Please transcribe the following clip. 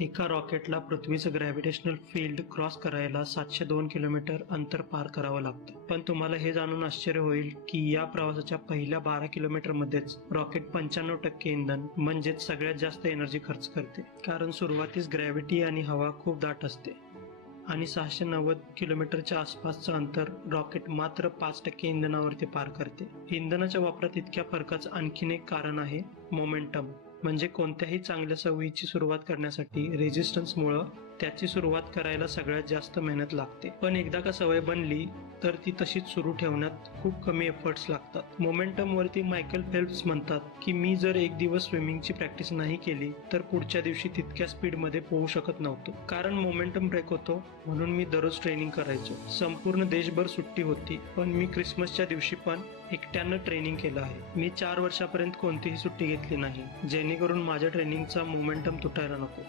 एका रॉकेटला पृथ्वीचं gravitational field cross करायला 702 किलोमीटर अंतर पार करावं लागतं. पण तुम्हाला हे जाणून आश्चर्य होईल की या प्रवासाच्या पहिल्या 12 किलोमीटरमध्येच रॉकेट 95% इंधन म्हणजेच सगळ्यात जास्त एनर्जी खर्च करते. कारण सुरुवातीस ग्रॅव्हिटी आणि हवा खूप दाट असते आणि 690 किलोमीटरच्या आसपासचं अंतर रॉकेट मात्र 5% इंधनावरती पार करते. इंधनाच्या वापरात इतक्या फरकाचं आणखीन एक कारण आहे मोमेंटम. म्हणजे कोणत्याही चांगल्या सवयीची सुरुवात करण्यासाठी रेझिस्टन्समुळं त्याची सुरुवात करायला सगळ्यात जास्त मेहनत लागते. पण एकदा का सवय बनली तर ती तशीच सुरू ठेवण्यात खूप कमी एफर्ट्स लागतात. मोमेंटम वरती मायकल फेल्प्स म्हणतात की मी जर एक दिवस स्विमिंगची प्रॅक्टिस नाही केली तर पुढच्या दिवशी तितक्या स्पीडमध्ये पोहू शकत नव्हतो. कारण मोमेंटम ब्रेक होतो म्हणून मी दररोज ट्रेनिंग करायचो. संपूर्ण देशभर सुट्टी होती पण मी क्रिसमसच्या दिवशी पण एकट्यानं ट्रेनिंग केलं आहे. मी 4 वर्षापर्यंत कोणतीही सुट्टी घेतली नाही जेणेकरून माझ्या ट्रेनिंगचा मोमेंटम तुटायला नको.